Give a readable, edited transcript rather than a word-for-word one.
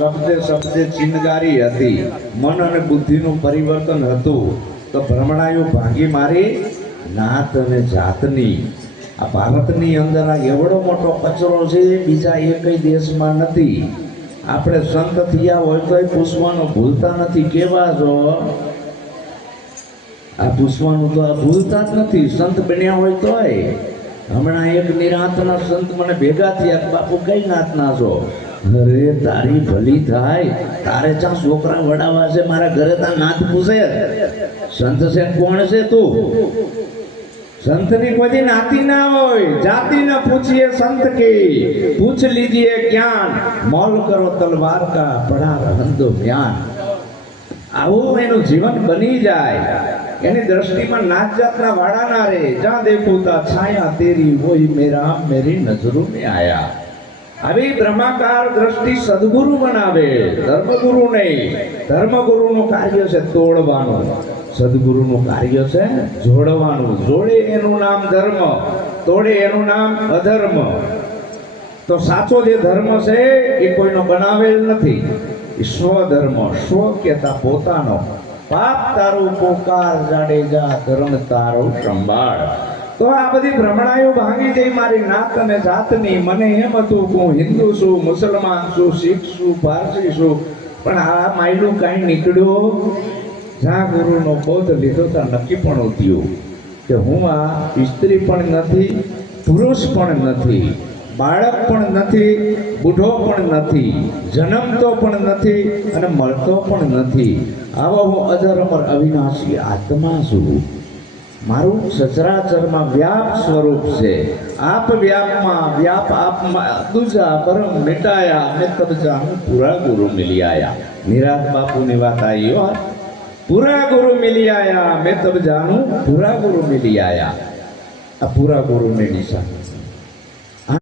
શબ્દે શબ્દે ચિનગારી હતી, મન અને બુદ્ધિનું પરિવર્તન હતું. તો ભ્રમણાયું ભાંગી મારી નાત અને જાતની. આ ભારતની અંદર આ એવડો મોટો કચરો છે, બીજા એકય દેશમાં નથી. આપણે સંત થયા હોય તો પૂછવાનું ભૂલતા નથી. કેવા છો આ પૂછવાનું તો આ ભૂલતા જ નથી. સંત બન્યા હોય તોય. હમણાં એક નિરાંતના સંત મને ભેગા થયા, બાપુ કઈ નાતના છો? અરે તારી ભલી થાય, તારે ચા છોકરા વડાવા છે, મારા ઘરે તા નાત પૂછે. સંત છે કોણ છે તું? સંતની કોઈ નાતી ના હોય, જાતિ ન પૂછીએ સંત की, पूछ लीजिए ज्ञान, मौल करो तलवार का बड़ा रहंदो ज्ञान. આવું એનું જીવન બની જાય. એની દ્રષ્ટિમાં નાત જાતના વાડા ના રે. જ્યાં દેખું તા છાયા તેરી, વોહી મેરા મેરી નજરો में आया. આવી બ્રહ્માકાર દ્રષ્ટિ સદગુરુ બનાવે, ધર્મગુરુ નહીં. ધર્મગુરુનું કાર્ય છે તોડવાનું, સદગુરુનું કાર્ય છે જોડવાનું. જોડે એનું નામ ધર્મ, તોડે એનું નામ અધર્મ. તો સાચો જે ધર્મ છે એ કોઈનો બનાવેલ નથી. સ્વધર્મ, સ્વ કેતા પોતાનો. પાપ તારું પોકાર જાડેજા, ધર્મ તારો સંભાળ. તો આ બધી ભ્રમણાયું ભાંગી જઈ મારી નાત અને જાતની. મને એમ હતું કે હું હિન્દુ છું, મુસલમાન છું, શીખ છું, પારસી છું. પણ આ માયલું કાંઈ નીકળ્યું. જ્યાં ગુરુનો બોધ લીધો ત્યાં નક્કી પણ થયું કે હું આ સ્ત્રી પણ નથી, પુરુષ પણ નથી, બાળક પણ નથી, બુઢો પણ નથી, જન્મતો પણ નથી અને મળતો પણ નથી. આવો હું અધર્મર અવિનાશી આત્મા છું. મારું સચરાચરમાં વ્યાપ સ્વરૂપ છે. આપ વ્યાપમાં વ્યાપ આપમાં દૂજા પરમ મિટાયા, મેં તબ જાણું પૂરા ગુરુ મિલી આયા. નિરાત બાપુની વાત આવી હો. પૂરા ગુરુ મિલી આયા, મેં તબ જાણું પૂરા ગુરુ મિલી આયા. આ પૂરા ગુરુની નિશાની.